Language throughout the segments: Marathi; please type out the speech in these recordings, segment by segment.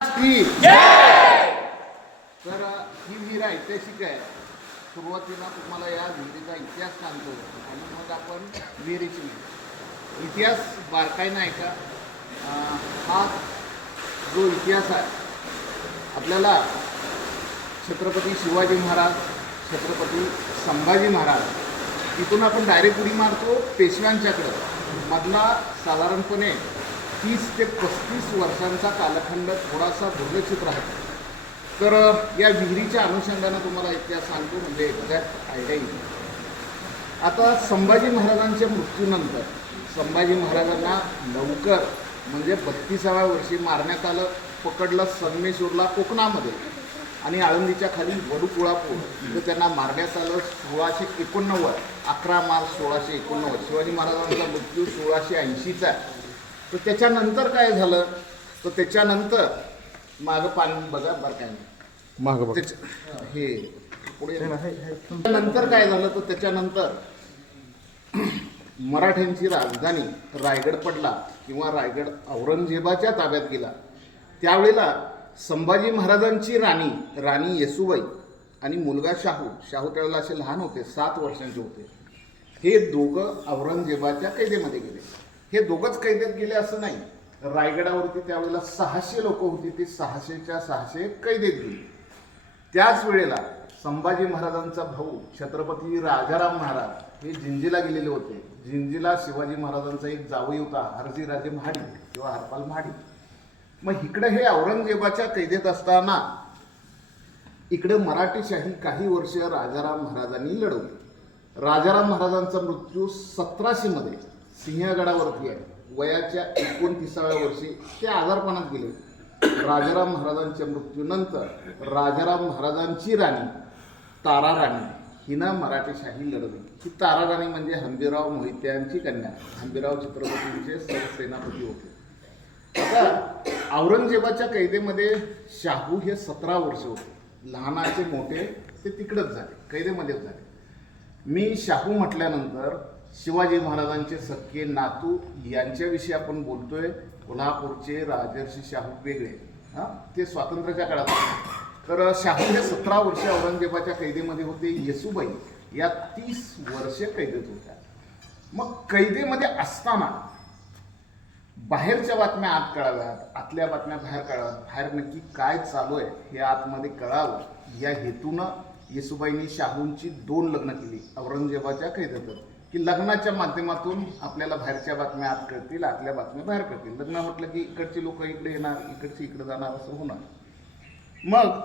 की तर ही विहीर ऐतिहासिक आहे. सुरुवातीला तुम्हाला या विहिरीचा इतिहास सांगतो. आणि मग आपण विहिरीची विहीर. इतिहास बारकाईनं ऐका अं, हा जो इतिहास आहे आपल्याला छत्रपती शिवाजी महाराज छत्रपती संभाजी महाराज इथून आपण डायरेक्ट उडी मारतो पेशव्यांच्याकडं. मधला साधारणपणे तीस ते पस्तीस वर्षांचा कालखंड थोडासा दुर्लक्षित राहतो. तर या विहिरीच्या अनुषंगानं तुम्हाला इतिहास सांगतो म्हणजे एक्झॅक्ट आयडिया येईल. आता संभाजी महाराजांच्या मृत्यूनंतर संभाजी महाराजांना लवकर म्हणजे बत्तीसाव्या वर्षी मारण्यात आलं पकडलं संगमेश्वरला कोकणामध्ये आणि आळंदीच्या खाली वडुकुळापूर इथं त्यांना मारण्यात आलं सोळाशे एकोणनव्वद अकरा मार्च सोळाशे एकोणनव्वद. शिवाजी महाराजांचा मृत्यू सोळाशे ऐंशीचा आहे. तर त्याच्यानंतर काय झालं? तर त्याच्यानंतर मागं पाणी बघा बरं काय माग त्याच्या हे पुढे नंतर काय झालं? तर त्याच्यानंतर मराठ्यांची राजधानी रायगड पडला किंवा रायगड औरंगजेबाच्या ताब्यात गेला. त्यावेळेला संभाजी महाराजांची राणी राणी येसुबाई आणि मुलगा शाहू शाहू त्यावेळेला असे लहान होते सात वर्षांचे होते. हे दोघं औरंगजेबाच्या कैदेमध्ये गेले. हे दोघंच कैदेत गेले असं नाही. रायगडावरती त्यावेळेला सहाशे लोक होती ती सहाशेच्या सहाशे कैदेत गेली. त्याच वेळेला संभाजी महाराजांचा भाऊ छत्रपती राजाराम महाराज हे जिंजीला गेलेले होते. जिंजीला शिवाजी महाराजांचा एक जावई होता हरजी राजे महाडी किंवा हरपाल महाडी मग इकडे हे औरंगजेबाच्या कैदेत असताना इकडे मराठीशाही काही वर्ष राजाराम महाराजांनी लढवली. राजाराम महाराजांचा मृत्यू सतराशेमध्ये सिंहगडावरती आहे. वयाच्या एकोणतीसाव्या वर्षी ते आजारपणात गेले. राजाराम महाराजांच्या मृत्यूनंतर राजाराम महाराजांची राणी तारा राणी हिनं मराठीशाही लढवली. ही तारा राणी म्हणजे हंबीराव मोहित्यांची कन्या. हंबीराव छत्रपतींचे सरसेनापती होते. आता औरंगजेबाच्या कैदेमध्ये शाहू हे सतरा वर्ष होते. लहानाचे मोठे ते तिकडंच झाले कैदेमध्येच झाले. मी शाहू म्हटल्यानंतर शिवाजी महाराजांचे सख्खे नातू यांच्याविषयी आपण बोलतोय. कोल्हापूरचे राजर्षी शाहू वेगळे हां? ते स्वातंत्र्याच्या काळात होते. तर शाहू हे सतरा वर्षे औरंगजेबाच्या कैदेमध्ये होते. येसुबाई या तीस वर्षे कैदेत होत्या. मग कैदेमध्ये असताना बाहेरच्या बातम्या आत कळाव्यात आतल्या बातम्या बाहेर कळाव्यात बाहेर नक्की काय चालू आहे हे आतमध्ये कळावं. या हेतूनं येसुबाईंनी शाहूंची दोन लग्न केली. औरंगजेबाच्या कैदेतच. की लग्नाच्या माध्यमातून आपल्याला बाहेरच्या बातम्या आत कळतील आतल्या बातम्या बाहेर कळतील. लग्न म्हटलं की इकडची लोक इकडे येणार इकडची इकडे जाणार असं होणार. मग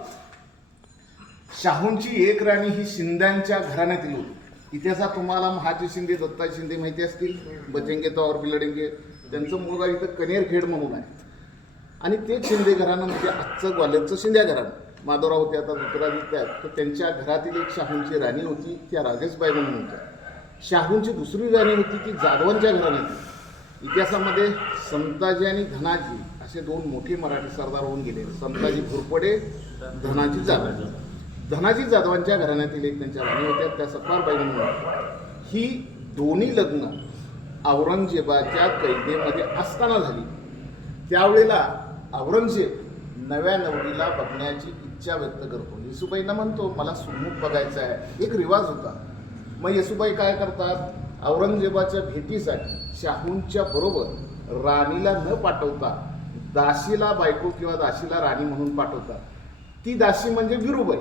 शाहूंची एक राणी ही शिंद्यांच्या घराण्यातील होती. इतिहासात तुम्हाला महाजी शिंदे दत्ता शिंदे माहिती असतील. बचेंगे तो और त्यांचं मुलगा इथं कनेरखेड म्हणून आहे. आणि तेच शिंदे घराणं म्हणजे आजचं ग्वाल्हेरचं शिंद्या घराणं. माधवराव होते आता उत्तरादित्य आहेत. तर त्यांच्या घरातील एक शाहूंची राणी होती त्या राजेशबाई म्हणून होत्या. शाहूंची दुसरी राणी होती ती जाधवांच्या घराण्याची इतिहासामध्ये संताजी आणि धनाजी असे दोन मोठे मराठी सरदार होऊन गेले. संताजी घोरपडे धनाजी जाधव. धनाजी जाधवांच्या घराण्यातील एक त्यांच्या राणी होत्या त्या सत्तारबाई म्हणून. ही दोन्ही लग्न औरंगजेबाच्या कैदेमध्ये असताना झाली. त्यावेळेला औरंगजेब नव्या नवरीला बघण्याची इच्छा व्यक्त करतो. येसुबाईंना म्हणतो मला सुमुख बघायचा आहे एक रिवाज होता. मग येसुबाई काय करतात? औरंगजेबाच्या भेटीसाठी शाहूंच्या बरोबर राणीला न पाठवता दाशीला बायको किंवा दाशीला राणी म्हणून पाठवतात. ती दाशी म्हणजे विरुबाई.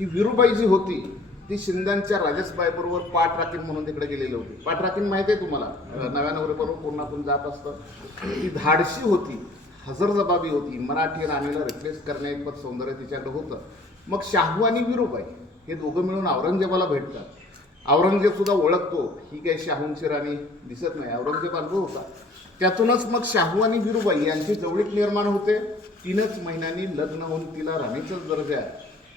ही विरुबाई जी होती ती शिंद्यांच्या राजसबाई बरोबर पाठ म्हणून तिकडे गेलेली होती. पाठराकीन माहिती आहे तुम्हाला? नव्या नवरेबरोबर पूर्णातून जात असतं? ती धाडशी होती हजरजबाबी होती. मराठी राणीला रिप्लेस करण्याइतपत सौंदर्य तिच्याकडे होतं. मग शाहू आणि विरुबाई हे दोघं मिळून औरंगजेबाला भेटतात. औरंगजेब सुद्धा ओळखतो. ही काही शाहूंची राणी दिसत नाही. औरंगजेब अनुभव होता. त्यातूनच मग शाहू आणि विरुबाई यांची जवळीक निर्माण होते. तीनच महिन्यांनी लग्न होऊन तिला राणीचाच दर्जा आहे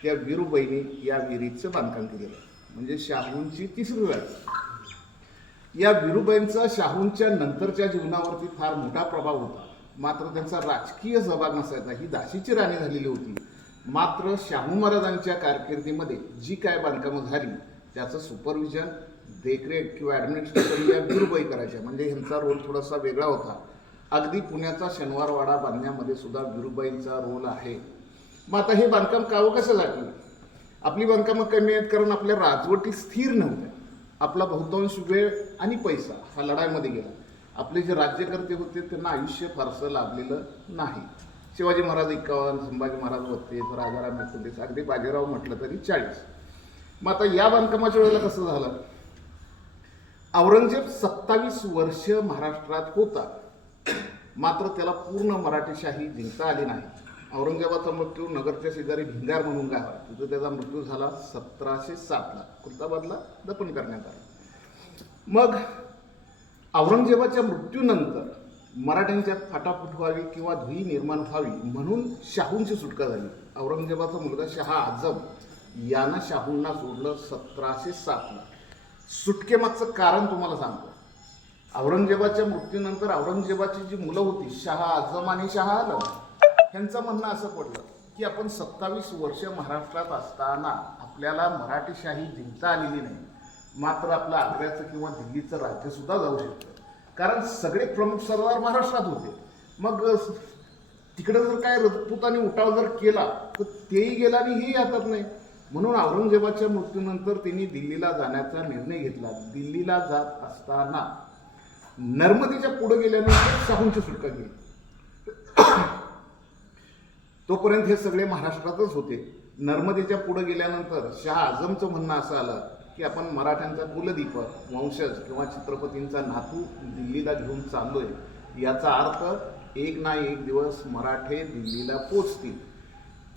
त्या विरुबाईने या विहिरीचं बांधकाम केलेलं म्हणजे शाहूंची तिसरी वेळ या विरुबाईंचा शाहूंच्या नंतरच्या जीवनावरती फार मोठा प्रभाव होता. मात्र त्यांचा राजकीय सहभाग नसायचा. ही दाशीची राणी झालेली होती. मात्र शाहू महाराजांच्या कारकिर्दीमध्ये जी काय बांधकामं झाली त्याचं सुपरविजन देखरेख किंवा ॲडमिनिस्ट्रेशन या विरुबाई करायच्या म्हणजे ह्यांचा रोल थोडासा वेगळा होता. अगदी पुण्याचा शनिवारवाडा बांधण्यामध्ये सुद्धा विरुबाईंचा रोल आहे. मग आता हे बांधकाम कावं कसं कशासाठी आपली बांधकामं कमी आहेत कारण आपल्या राजवटी स्थिर नव्हत्या. आपला बहुतांश वेळ आणि पैसा हा लढाईमध्ये गेला. आपले जे राज्यकर्ते होते त्यांना आयुष्य फारसं लाभलेलं नाही. शिवाजी महाराज एक्कावन्न संभाजी महाराज बत्तीस राजाराम एकोणतीस अगदी बाजीराव म्हटलं तरी चाळीस. मग आता या बांधकामाच्या वेळेला कसं झालं? औरंगजेब सत्तावीस वर्ष महाराष्ट्रात होता. मात्र त्याला पूर्ण मराठीशाही जिंकता आली नाही. औरंगजेबाचा मृत्यू नगरच्या शेजारी भिंगार म्हणून गाव आहे. तिथं त्याचा मृत्यू झाला सतराशे सातला खुलताबादला दफन करण्यात आला. मग औरंगजेबाच्या मृत्यूनंतर मराठ्यांच्यात फाटाफूट व्हावी किंवा धुई निर्माण व्हावी म्हणून शाहूंची सुटका झाली. औरंगजेबाचा मुलगा शहा आझम यानं शाहूंना सोडलं सतराशे सातला सुटकेमागचं कारण तुम्हाला सांगतो. औरंगजेबाच्या मृत्यूनंतर औरंगजेबाची जी मुलं होती शहा आझम आणि शहा आलम ह्यांचं म्हणणं असं पडलं की आपण सत्तावीस वर्ष महाराष्ट्रात असताना आपल्याला मराठीशाही जिंकता आलेली नाही. मात्र आपलं आग्र्याचं किंवा दिल्लीचं राज्यसुद्धा जाऊ शकतं. कारण सगळे प्रमुख सरदार महाराष्ट्रात होते. मग तिकडं जर काय रजपूतांनी उठाव जर केला तर तेही गेला आणि हेही हातात नाही. म्हणून औरंगजेबाच्या मृत्यूनंतर त्यांनी दिल्लीला जाण्याचा निर्णय घेतला. दिल्लीला जात असताना नर्मदेच्या पुढे गेल्यानंतर शाहूंची सुटका केली. तोपर्यंत हे सगळे महाराष्ट्रातच होते. नर्मदेच्या पुढे गेल्यानंतर शहा आझमचं म्हणणं असं आलं की आपण मराठ्यांचा कुलदीपक वंशज किंवा छत्रपतींचा नातू दिल्लीला घेऊन चाललोय. याचा अर्थ एक ना एक दिवस मराठे दिल्लीला पोचतील.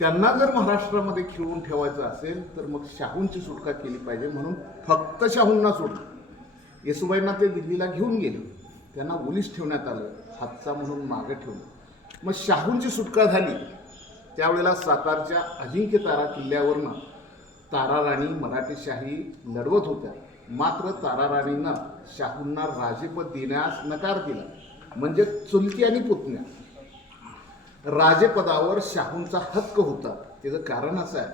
त्यांना जर महाराष्ट्रामध्ये खिळवून ठेवायचं असेल तर मग शाहूंची सुटका केली पाहिजे म्हणून फक्त शाहूंना सोडलं. येसुबाईंना ते दिल्लीला घेऊन गेले. त्यांना ओलीस ठेवण्यात आलं हातचा म्हणून मागं ठेवलं. मग शाहूंची सुटका झाली. त्यावेळेला सातारच्या अजिंक्य तारा किल्ल्यावरनं तारा राणी मराठीशाही लढवत होत्या. मात्र तारा राणींना शाहूंना राजेपद देण्यास नकार दिला. म्हणजे चुलती आणि पुतण्या. राजेपदावर शाहूंचा हक्क होता. त्याचं कारण असं आहे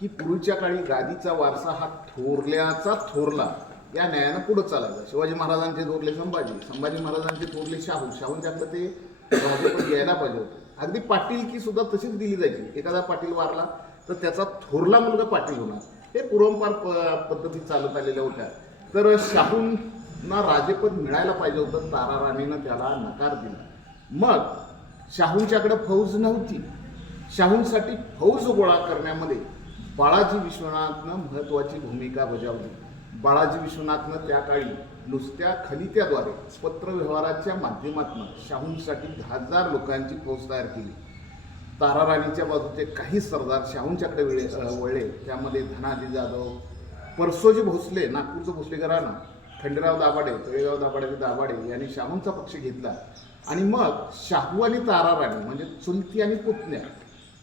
की पूर्वीच्या काळी गादीचा वारसा हा थोरल्याचा थोरला. या न्यायानं पुढं चालायचा. शिवाजी महाराजांचे थोरले संभाजी संभाजी महाराजांचे थोरले शाहू. शाहूंच्याकडे ते राजेपद यायला पाहिजे होतं. अगदी पाटील की सुद्धा तशीच दिली जायची. एखादा पाटील वारला तर त्याचा थोरला मुलगा पाटील होणार. हे पूर्वंपार प- पद्धती चालत आलेल्या होत्या. तर शाहूंना राजेपद मिळायला पाहिजे होतं. तारा राणीनं त्याला नकार दिला. मग शाहूंच्याकडे फौज नव्हती. शाहूंसाठी फौज गोळा करण्यामध्ये बाळाजी विश्वनाथनं महत्त्वाची भूमिका बजावली. बाळाजी विश्वनाथनं त्या काळी नुसत्या खलित्याद्वारे पत्रव्यवहाराच्या माध्यमातून शाहूंसाठी दहा हजार लोकांची फौज तयार केली. ताराराणीच्या बाजूचे काही सरदार शाहूंच्याकडे वेळे वळले. त्यामध्ये धनाजी जाधव परसोजी भोसले नागपूरचं भोसले घराणं खंडेराव दाभाडे तळेगाव दाभाडे दाभाडे यांनी शाहूंचा पक्ष घेतला. आणि मग शाहू आणि ताराराणी म्हणजे चुलती आणि पुतण्या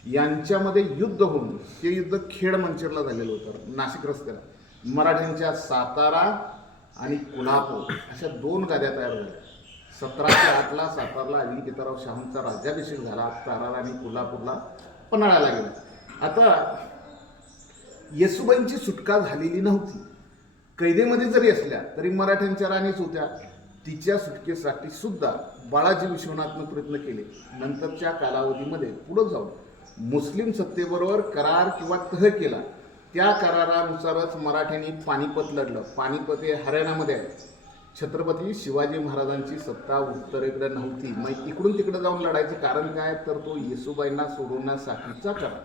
यांच्यामध्ये युद्ध होऊन ते युद्ध खेड मंचरला झालेलं होतं नाशिक रस्त्याला. मराठ्यांच्या सातारा आणि कोल्हापूर अशा दोन गाद्या तयार झाल्या. सतराशे आठला सातारला अजिंक्यतराव शाहूंचा राज्याभिषेक झाला ताराला आणि कोल्हापूरला पन्हाळ्याला गेला. आता येसुबाईंची सुटका झालेली नव्हती. कैदेमध्ये जरी असल्या तरी मराठ्यांच्या राणीच होत्या. तिच्या सुटकेसाठी सुद्धा बाळाजी विश्वनाथनं प्रयत्न केले. नंतरच्या कालावधीमध्ये पुढं जाऊन मुस्लिम सत्तेबरोबर करार किंवा तह केला. त्या करारानुसारच मराठ्यांनी पानिपत लढलं. पानिपत हे हरियाणामध्ये आहे. छत्रपती शिवाजी महाराजांची सत्ता उत्तरेकडे नव्हती. मग इकडून तिकडे जाऊन लढायचं कारण काय? तर तो येसुबाईंना सोडवण्यासाठीचा करार.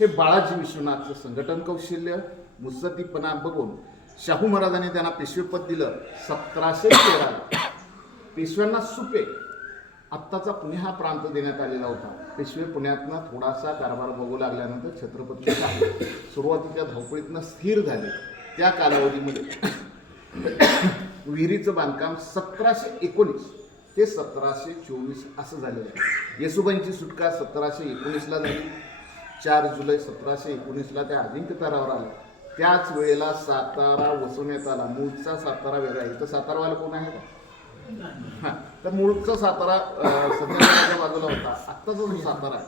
हे बाळाजी विश्वनाथचं संघटन कौशल्य मुत्सद्दीपणा बघून शाहू महाराजांनी त्यांना पेशवेपद दिलं. सतराशे तेरा. पेशव्यांना सुपे. आत्ताचा पुणे हा प्रांत देण्यात आलेला होता. पेशवे पुण्यातनं थोडासा कारभार बघू लागल्यानंतर छत्रपती शाहू सुरुवातीच्या धावपळीतनं स्थिर झाले. त्या कालावधीमध्ये विहिरीचं बांधकाम सतराशे एकोणीस ते सतराशे चोवीस असं झालेलं आहे. येसुबाईंची सुटका सतराशे एकोणीसला झाली. चार जुलै सतराशे एकोणीसला त्या अजिंक्यतारावर आल्या. त्याच वेळेला सातारा वसवण्यात आला. मूळचा सातारा वेगळा आहे. इथं सातारावाला कोण आहे का? तर मूळचा सातारा अं, सध्याच्या बाजूला होता. आत्ताचा जो सातारा आहे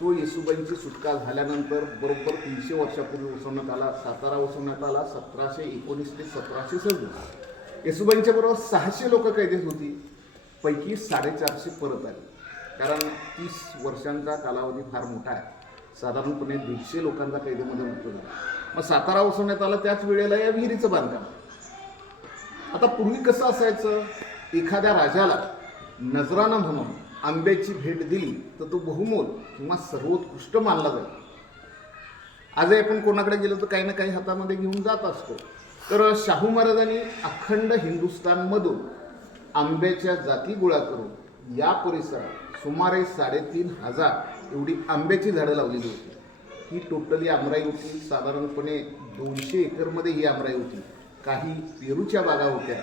तो येसुबाईंची सुटका झाल्यानंतर बरोबर तीनशे वर्षापूर्वी वसवण्यात आला. सातारा वसवण्यात आला सतराशे एकोणीस ते सतराशे सव्वीस. येसुबाईंच्या बरोबर सहाशे लोक कैदेत होती. पैकी साडेचारशे परत आले. कारण तीस वर्षांचा कालावधी फार मोठा आहे. साधारणपणे दीडशे लोकांचा कैदेमध्ये मृत्यू झाला. मग सातारा वसवण्यात आला त्याच वेळेला या विहिरीचं बांधकाम. आता पूर्वी कसं असायचं? एखाद्या राजाला नजरानं म्हणून आंब्याची भेट दिली तर तो बहुमोल किंवा सर्वोत्कृष्ट मानला जाईल. आजही आपण कोणाकडे गेलो तर काही ना काही हातामध्ये घेऊन जात असतो. तर शाहू महाराजांनी अखंड हिंदुस्थानमधून आंब्याच्या जाती गोळा करून या परिसरात सुमारे साडेतीन हजार एवढी आंब्याची झाडं लावलेली होती. ही टोटली आमराई होती. साधारणपणे दोनशे एकरमध्ये ही आमराई होती. काही पेरूच्या बागा होत्या.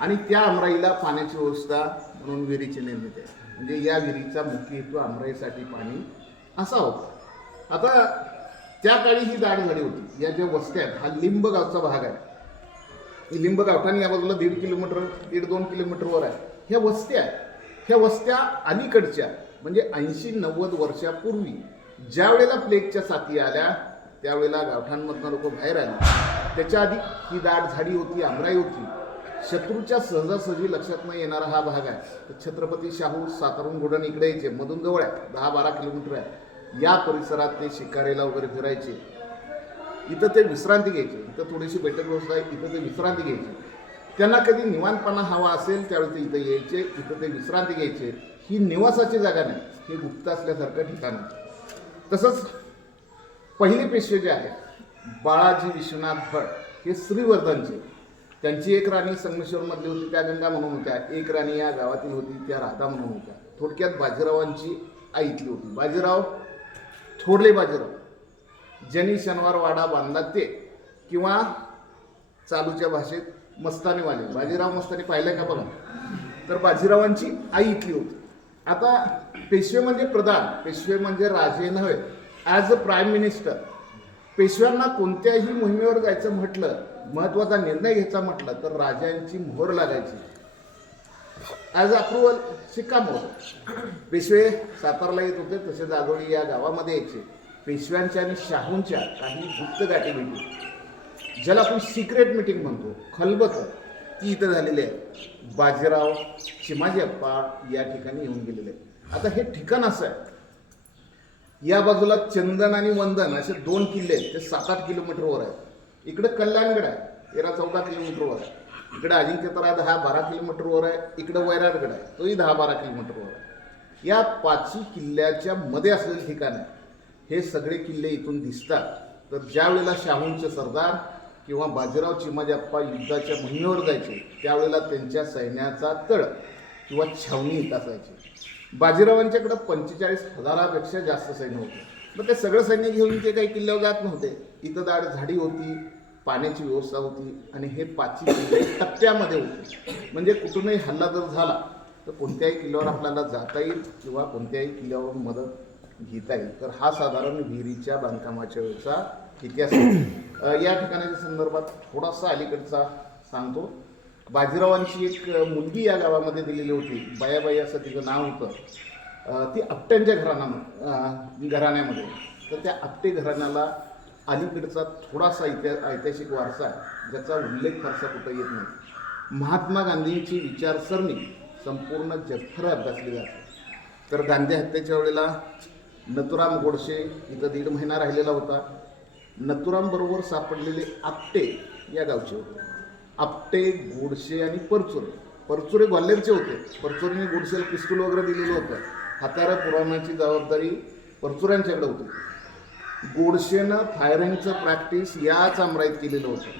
आणि त्या आमराईला पाण्याची व्यवस्था म्हणून विहिरीची निर्मिती आहे. म्हणजे या विहिरीचा मुख्य हेतू आमराईसाठी पाणी असा होता आता त्या काळी ही दाट झाडी होती. या ज्या वस्त्या आहेत हा लिंब गावचा भाग आहे. ही लिंब गावठाण या बाजूला दीड किलोमीटर दीड दोन किलोमीटरवर आहे. ह्या वस्त्या आहेत ह्या वस्त्या अलीकडच्या म्हणजे ऐंशी नव्वद वर्षापूर्वी ज्या वेळेला प्लेगच्या साथी आल्या त्यावेळेला गावठाणमधनं लोक बाहेर आली. त्याच्या आधी ही दाट झाडी होती आमराई होती. शत्रूच्या सहजासहजी लक्षात न येणारा हा भाग आहे. तर छत्रपती शाहू सातारून घोडण इकडे यायचे मधून जवळ आहे दहा बारा किलोमीटर आहे. या परिसरात ते शिकारीला वगैरे फिरायचे. इथं ते विश्रांती घ्यायचे. इथं थोडीशी बैठक व्यवस्था आहे इथं ते विश्रांती घ्यायचे. त्यांना कधी निवांतपणा हवा असेल त्यावेळी ते इथं यायचे इथं ते विश्रांती घ्यायचे. ही निवासाची जागा नाही हे गुप्त असल्यासारखं ठिकाण आहे. तसंच पहिली पेशवे जे आहेत बाळाजी विश्वनाथ भट हे श्रीवर्धनचे. त्यांची एक राणी संगमेश्वरमधली होती त्या गंगा म्हणून होत्या. एक राणी या गावातील होती त्या राधा म्हणून होत्या. थोडक्यात बाजीरावांची आई होती. बाजीराव थोडले बाजीराव ज्यांनी शनिवार वाडा बांधला ते किंवा चालूच्या भाषेत मस्तानीवाले. बाजीराव मस्तानी पाहिलं का बघा तर बाजीरावांची आई इथली होती. आता पेशवे म्हणजे प्रधान पेशवे म्हणजे राजे नव्हे. ॲज अ प्राईम मिनिस्टर पेशव्यांना कोणत्याही मोहिमेवर जायचं म्हटलं महत्त्वाचा निर्णय घ्यायचा म्हटलं तर राजांची मोहर लागायची. ॲज अप्रुव्हल शिक्कामोर्तब पेशवे सातारला येत होते तसे जागोळी या गावामध्ये यायचे. पेशव्यांच्या आणि शाहूंच्या काही गुप्त गाठी भेटी. ज्याला आपण सिक्रेट मिटिंग म्हणतो खलबत. ती इथं झालेली आहे. बाजीराव चिमाजी अप्पा या ठिकाणी येऊन गेलेले आहेत. आता हे ठिकाण असं आहे. या बाजूला चंदन आणि वंदन असे दोन किल्ले आहेत. ते सात आठ किलोमीटरवर आहेत. इकडे कल्याणगड आहे. तेरा चौदा किलोमीटरवर आहे. इकडे अजिंक्यतरा दहा बारा किलोमीटरवर आहे. इकडे वैराटगड आहे. तोही दहा बारा किलोमीटरवर आहे. या पाचही किल्ल्याच्या मध्ये असलेले ठिकाण आहे. हे सगळे किल्ले इथून दिसतात. तर ज्या वेळेला शाहूंचे सरदार किंवा बाजीराव चिमाजीप्पा युद्धाच्या मोहिमेवर जायचे त्यावेळेला त्यांच्या सैन्याचा तळ किंवा छावणी इथं असायची. बाजीरावांच्याकडं पंचेचाळीस हजारापेक्षा जास्त सैन्य होते. मग ते सगळं सैन्य घेऊन ते काही किल्ल्यावर जात नव्हते. इथं दाड झाडी होती पाण्याची व्यवस्था होती आणि हे पाचवी किल्ले टप्प्यामध्ये होते. म्हणजे कुठूनही हल्ला जर झाला तर कोणत्याही किल्ल्यावर आपल्याला जाता येईल किंवा कोणत्याही किल्ल्यावर मदत घेता येईल. तर हा साधारण विहिरीच्या बांधकामाच्या वेळचा इतिहास या ठिकाणाच्या संदर्भात थोडासा अलीकडचा सांगतो. बाजीरावांची एक मुलगी या गावामध्ये दिलेली होती. बायाबाई असं तिचं नाव होतं. ती आपट्यांच्या घराणा घराण्यामध्ये. तर त्या आपटे घराण्याला अलीकडचा थोडासा इतिहा ऐतिहासिक वारसा आहे ज्याचा उल्लेख फारसा कुठं येत नाही. महात्मा गांधींची विचारसरणी संपूर्ण जगभर अभ्यासली जाते. तर गांधी हत्येच्या वेळेला नथुराम गोडसे इथं दीड महिना राहिलेला होता. नथुरामबरोबर सापडलेले आपटे या गावचे होते. आपटे गोडसे आणि परचुरे. परचुरे ग्वाल्हेरचे होते. परचुरेने गोडसेला पिस्तूल वगैरे दिलेलं होतं. हातारा पुराणाची जबाबदारी परचुऱ्यांच्याकडे होती. गोडसेनं फायरिंगचं प्रॅक्टिस याच अमराईत केलेलं होतं.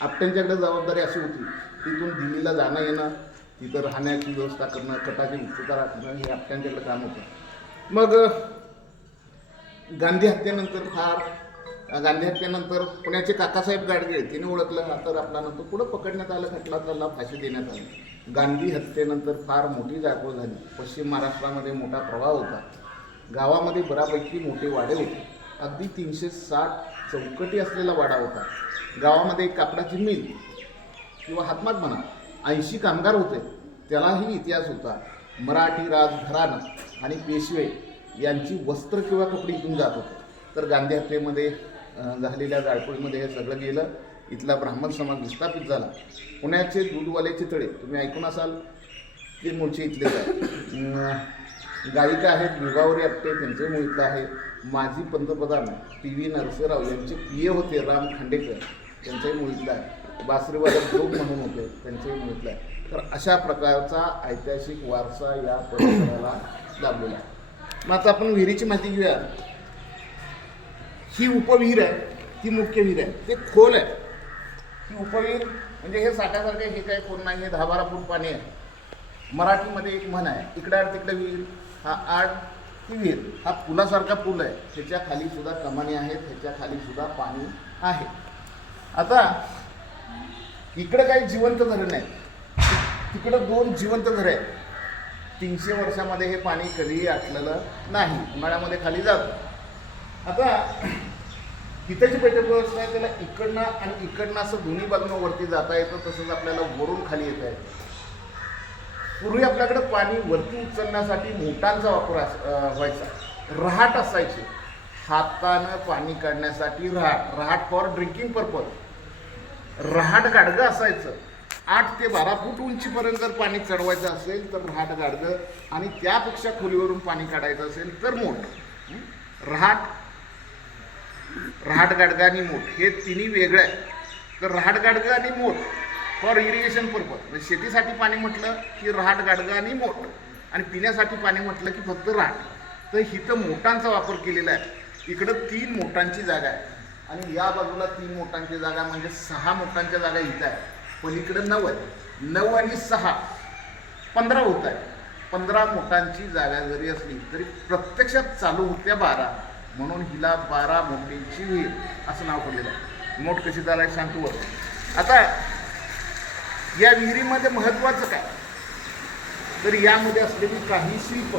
आपट्यांच्याकडे जबाबदारी अशी होती. तिथून दिल्लीला जाणं येणं तिथं राहण्याची व्यवस्था करणं कटाची उच्चता राखणं हे आपट्यांच्याकडे काम होतं. मग गांधी हत्येनंतर फार गांधी हत्येनंतर पुण्याचे काकासाहेब गाडगे तिने ओळखलं तर आपला नंतर पुढं पकडण्यात आलं खटला त्याला फाशी देण्यात आली. गांधी हत्येनंतर फार मोठी जागोळ झाली. पश्चिम महाराष्ट्रामध्ये मोठा प्रवाह होता. गावामध्ये बऱ्यापैकी मोठे वाडे होते. अगदी तीनशे साठ चौकटी असलेला वाडा होता. गावामध्ये कापडाची मिल किंवा हातमाग म्हणा ऐंशी कामगार होते. त्यालाही इतिहास होता. मराठी राजघराणं आणि पेशवे यांची वस्त्र किंवा कपडे इथून जात होते. तर गांधी हत्येमध्ये झालेल्या जाळपोळीमध्ये हे सगळं गेलं. इथला ब्राह्मण समाज विस्थापित झाला. पुण्याचे दूधवाले चितळे तुम्ही ऐकून असाल? ते मूळचे इथलेच आहे गायिका आहेत विभावरी आपटे त्यांचे मूळ इथलं आहे. माजी पंतप्रधान पी व्ही नरसिंहराव यांचे पी ए होते राम खांडेकर त्यांचंही मूळ इथलं आहे. बासरीवादक जोग म्हणून होते त्यांचंही मूळ इथलं आहे. तर अशा प्रकारचा ऐतिहासिक वारसा या परिसराला लाभलेला आहे. मग आता आपण विहिरीची माहिती घेऊया. ही उपविहीर आहे. ती मुख्य विहीर आहे. ते खोल आहे. ही उपविहीर म्हणजे हे साठ्यासारखे हे काय कोण नाही हे दहा बारा फूट पाणी आहे. मराठीमध्ये एक म्हण आहे. इकडे आड तिकडे विहीर हा आड ती विहीर हा पुलासारखा पूल आहे. त्याच्याखाली सुद्धा कमानी आहेत त्याच्याखाली सुद्धा पाणी आहे. आता इकडे काही जिवंत धरण आहे तिकडं दोन जिवंत धरे आहेत. तीनशे वर्षामध्ये हे पाणी कधीही आटलेलं नाही. उन्हाळ्यामध्ये खाली जातं आता इथं जी बैठक व्यवस्था आहे त्याला इकडनं आणि इकडनं असं दोन्ही बाजूनं वरती जाता येतं तसंच आपल्याला वरून खाली येता येतं. पूर्वी आपल्याकडे पाणी वरती उचलण्यासाठी मोटांचा वापर अस- व्हायचा. रहाट असायचे. हातानं पाणी काढण्यासाठी रहाट रहाट फॉर ड्रिंकिंग पर्पज रहाट गाडगं असायचं. आठ ते बारा फूट उंचीपर्यंत जर पाणी चढवायचं असेल तर रहाट गाडगं आणि त्यापेक्षा खोलीवरून पाणी काढायचं असेल तर मोठ. रहाट रहाट गाडगं आणि मोठ हे तिन्ही वेगळं आहे. तर रहाट गाडगं आणि मोठ फॉर इरिगेशन पर्पज म्हणजे शेतीसाठी पाणी म्हटलं की रहाट गाडगं आणि मोठ. आणि पिण्यासाठी पाणी म्हटलं की फक्त रहाट. तर इथं मोटांचा वापर केलेला आहे. इकडं तीन मोटांची जागा आहे. आणि या बाजूला तीन मोटांची जागा म्हणजे सहा मोटांच्या जागा इथं आहे. पलीकडं नऊ आहे. नऊ आणि सहा पंधरा होत आहे. पंधरा मोटांची जागा जरी असली तरी प्रत्यक्षात चालू होत्या बारा. म्हणून हिला बारा मोठीची विहीर असं नाव पडलेलं आहे. मोठ कशी चालाय सांगतो वर. आता या विहिरीमध्ये महत्त्वाचं काय? तर यामध्ये असलेली काही शिल्प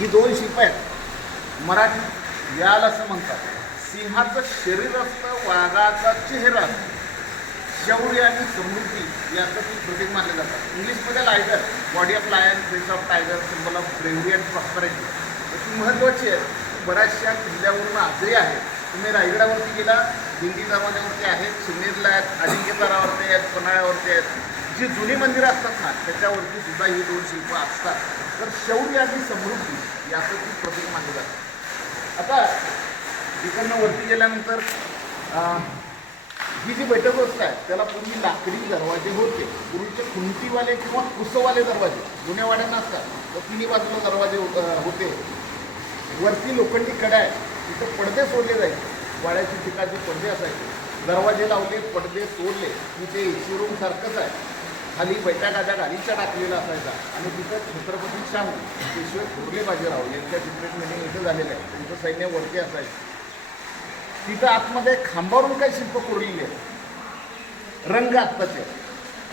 ही दोन शिल्प आहेत. मराठी याल असं म्हणतात. सिंहाचं शरीर असतं वाघाचा चेहरा असतो. शौर्य आणि समृद्धी याचं ती प्रतीक मानले जातात इंग्लिशमध्ये liger body of lion face of tiger symbol of bravery and prosperity अशी महत्त्वाची आहे. बऱ्याचशा किल्ल्यावरून आजही आहे. तुम्ही रायगडावरती गेला दिंडी दरवाजावरती आहेत शिवनेरला आहेत अजिंक्यतारावरती आहेत पन्हाळ्यावरती आहेत. जी जुनी मंदिरं असतात ना त्याच्यावरती सुद्धा ही दोन शिल्प असतात. तर शौर्य आणि समृद्धी याचं ती प्रतीक मानली जातं. आता तिकडनं वरती गेल्यानंतर ही जी बैठक व्यवस्था आहे त्याला पूर्वी लाकडी दरवाजे होते. पूर्वीचे खुंटीवाले किंवा कुसवाले दरवाजे जुन्या वाड्या नसतात तर तिन्ही बाजूला दरवाजे होते. वरती लोखंडी कडा आहे. तिथं पडदे सोडले जायचे वाड्याची ठिकाणचे पडदे असायचे. दरवाजे लावले पडदे सोडले. की ते एसी सारखंच आहे. खाली बैठा गाजा गालीच्या टाकलेला असायचा. आणि तिथं छत्रपती शाहू पेशवे थोरले बाजीराव यांच्या सिक्रेट मिटिंग इथं झालेलं आहे त्यांचं सैन्य वरती असायचं. तिथं आतमध्ये खांबावरून काही शिल्प कोरलेली आहेत. रंग आत्ताचे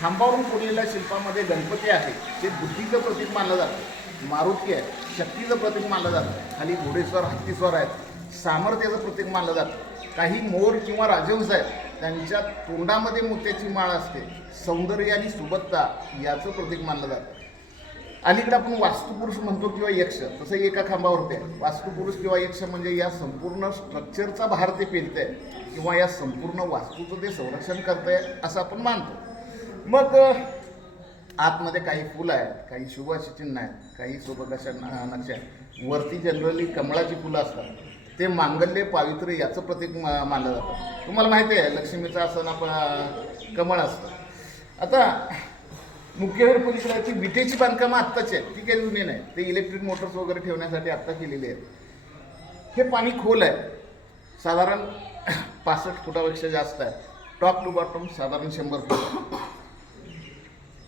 खांबावरून कोरलेल्या शिल्पामध्ये गणपती आहे. ते बुद्धीचं प्रतीक मानलं जातं. मारुती आहे. शक्तीचं प्रतीक मानलं जातं. खाली घोडेस्वर हत्तीस्वर आहेत. सामर्थ्याचं प्रतीक मानलं जातं. काही मोर किंवा राजहंस आहेत त्यांच्या तोंडामध्ये मोत्याची माळ असते. सौंदर्य आणि सुबत्ता याचं प्रतीक मानलं जातं. अलीकडे आपण वास्तुपुरुष म्हणतो किंवा यक्ष तसं एका खांबावरती आहे वास्तुपुरुष किंवा यक्ष म्हणजे या संपूर्ण स्ट्रक्चरचा भार ते पेलत आहे किंवा या संपूर्ण वास्तूचं ते संरक्षण करत आहे असं आपण मानतो. मग आतमध्ये काही फुलं आहेत काही शुभाची चिन्ह आहेत काही शुभकशा नक्षा आहेत. वरती जनरली कमळाची फुलं असतात. ते मांगल्य पावित्र्य याचं प्रतीक मा- मानलं जातं. तुम्हाला माहिती आहे लक्ष्मीचं असं आपण कमळ असतं. आता मुख्य परिसराची ती विटेची बांधकामं आत्ताची आहेत. ती काही जुनी नाही. ते इलेक्ट्रिक मोटर्स वगैरे ठेवण्यासाठी आत्ता केलेली आहेत. हे पाणी खोल आहे. साधारण पासष्ट फुटापेक्षा जास्त आहे. टॉप टू बॉटम साधारण शंभर फूट.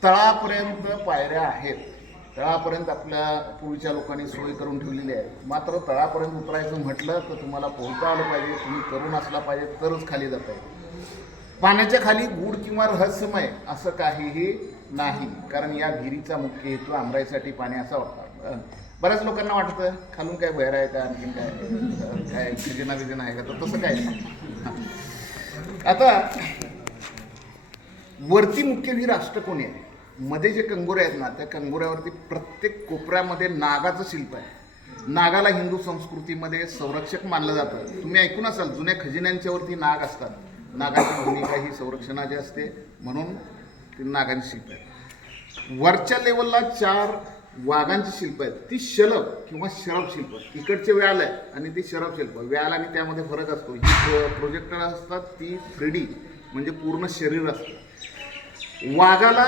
तळापर्यंत पायऱ्या आहेत. तळापर्यंत आपल्या पूर्वीच्या लोकांनी सोय करून ठेवलेली आहे. मात्र तळापर्यंत उतरायचं म्हटलं तर तुम्हाला पोहता आलं पाहिजे तुम्ही करून असला पाहिजे तरच खाली जाता येईल. पाण्याच्या खाली गूढ किंवा रहस्यमय असं काहीही नाही. कारण या विहिरीचा मुख्य हेतू आमराईसाठी पाणी असा होता. बऱ्याच लोकांना वाटतं खालून काय बहिरा आहे का आणखीन काय? काय खजिना बिजिना आहे का? तर तसं काय नाही. आता वरती मुख्य विहीर अष्टकोणी आहे? मध्ये जे कंगोरे आहेत ना त्या कंगोऱ्यावरती प्रत्येक कोपऱ्यामध्ये नागाचं शिल्प आहे. नागाला हिंदू संस्कृतीमध्ये संरक्षक मानलं जातं. तुम्ही ऐकून असाल जुन्या खजिन्यांच्यावरती नाग असतात. नागाची भूमिका ही संरक्षणाची असते म्हणून ते नागांची शिल्प आहे वरच्या लेवलला चार वाघांची शिल्प आहेत. ती शलभ किंवा शरभ शिल्प. इकडचे व्याल आहे आणि ती शरभ शिल्प. व्याल आणि त्यामध्ये फरक असतो. जी प्रोजेक्टर असतात ती थ्री डी म्हणजे पूर्ण शरीर असतं. वाघाला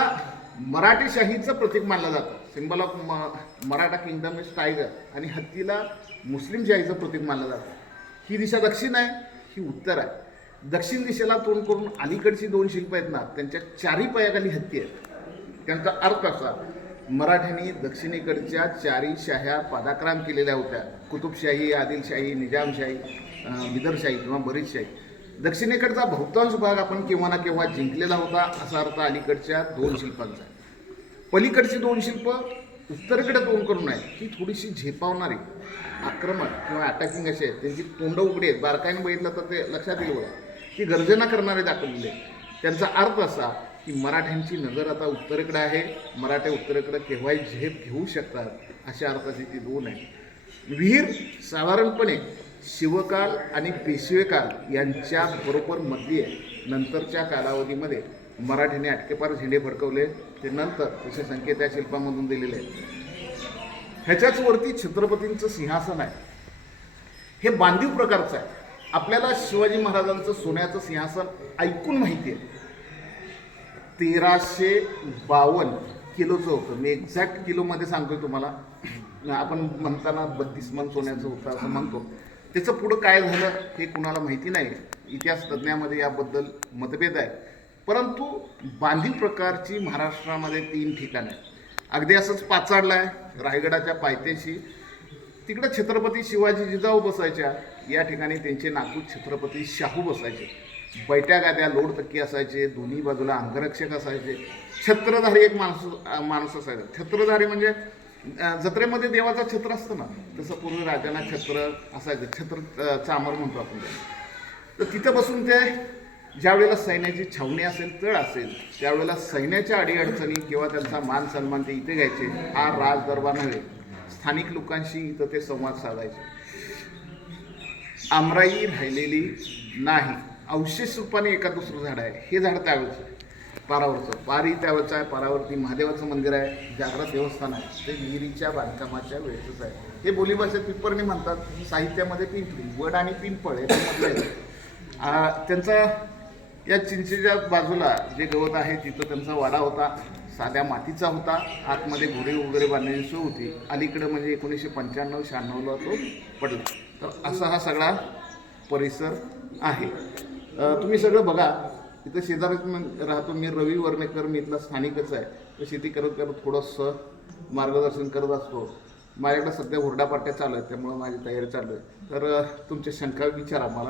मराठी शाहीचं प्रतीक मानलं जातं. सिम्बल ऑफ म मराठा किंगडम इज टायगर आणि हत्तीला मुस्लिम शाहीचं प्रतीक मानलं जातं. ही दिशा दक्षिण आहे ही उत्तर आहे. दक्षिण दिशेला तोंड करून अलीकडची दोन शिल्प आहेत ना त्यांच्या चारी पायाखाली हत्ती आहेत. त्यांचा अर्थ असा मराठ्यांनी दक्षिणेकडच्या चारी शाह्या पादाक्रांत केलेल्या होत्या. कुतुबशाही आदिलशाही निजामशाही बिदरशाही किंवा बरीचशाही दक्षिणेकडचा बहुतांश भाग आपण केव्हा ना केव्हा जिंकलेला होता असा अर्थ अलीकडच्या दोन शिल्पांचा आहे. पलीकडची दोन शिल्प उत्तरेकडे तोंड करून आहे. ही थोडीशी झेपावणारी आक्रमक किंवा अटॅकिंग अशी आहेत. त्यांची तोंड उघडी आहेत. बारकाईनं बघितलं तर ते लक्षात येईल बघा. ती गर्जना करणारे दाखवलेले आहेत. त्यांचा अर्थ असा की मराठ्यांची नजर आता उत्तरेकडे आहे. मराठे उत्तरेकडे केव्हाही झेप घेऊ शकतात अशा अर्थाची ती दोन आहे विहीर साधारणपणे शिवकाल आणि पेशवेकाल यांच्या बरोबर मधली आहे. नंतरच्या कालावधीमध्ये मराठीने अटकेपार झेंडे फडकवले. ते नंतर तसे संकेत या शिल्पामधून दिलेले आहेत. ह्याच्याच वरती छत्रपतींचं सिंहासन आहे. हे बांधीव प्रकारचं आहे. आपल्याला शिवाजी महाराजांचं सोन्याचं सिंहासन ऐकून माहिती आहे तेराशे बावन्न किलोचं होतं. मी एक्झॅक्ट किलोमध्ये सांगतोय तुम्हाला. आपण म्हणताना बत्तीस मन सोन्याचं होतं असं म्हणतो. त्याचं पुढं काय झालं हे कुणाला माहिती नाही इतिहास तज्ज्ञामध्ये याबद्दल मतभेद आहे. परंतु बांधीव प्रकारची महाराष्ट्रामध्ये तीन ठिकाणं आहेत. अगदी असंच पाचाडला आहे रायगडाच्या पायथ्याशी. तिकडं छत्रपती शिवाजी जिजाऊ बसायच्या या ठिकाणी त्यांचे नातू छत्रपती शाहू बसायचे. बैठ्या गाद्या लोडतक्की असायचे दोन्ही बाजूला अंगरक्षक असायचे. छत्रधारी एक माणूस माणूस असायचा. छत्रधारी म्हणजे जत्रेमध्ये देवाचं छत्र असतं ना तसं पूर्वी राजांना छत्र असायचं. छत्र चामर म्हणतो आपण तर तिथं बसून ते ज्या वेळेला सैन्याची छावणी असेल तळ असेल त्यावेळेला सैन्याच्या अडीअडचणी किंवा त्यांचा मान सन्मान ते इथे घ्यायचे हा राज दरबार नव्हे. स्थानिक लोकांशी इथं ते संवाद साधायचे. आमराई राहिलेली नाही. अवशेष रूपाने एका दुसरं झाड आहे. हे झाड त्यावेळेचं आहे. पारावरचं. पारी त्यावेळचं आहे. पारावरती महादेवाचं मंदिर आहे. जागृत देवस्थान आहे. ते विहिरीच्या बांधकामाच्या वेळेचंच आहे. हे बोलीभाषेत पिंपरणी म्हणतात. साहित्यामध्ये पिंपरी. वड आणि पिंपळ याच्यामध्ये त्यांचा या चिंचेच्या बाजूला जे गवत आहे तिथं त्यांचा वाडा होता. साध्या मातीचा होता. आतमध्ये घोडे वगैरे बांधण्याची सोय होती. अलीकडे म्हणजे एकोणीसशे पंच्याण्णव शहाण्णवला तो पडला. तर असा हा सगळा परिसर आहे. तुम्ही सगळं बघा. इथं शेजारच मग राहतो. मी रवी वर्णेकर मी इथला स्थानिकच आहे. तर शेती करत करत थोडंसं मार्गदर्शन करत असतो. माझ्याकडे सध्या हुरडा पाट्या चालू आहेत. त्यामुळं माझी तयारी चालू आहे. तर तुमच्या शंका विचारा मला.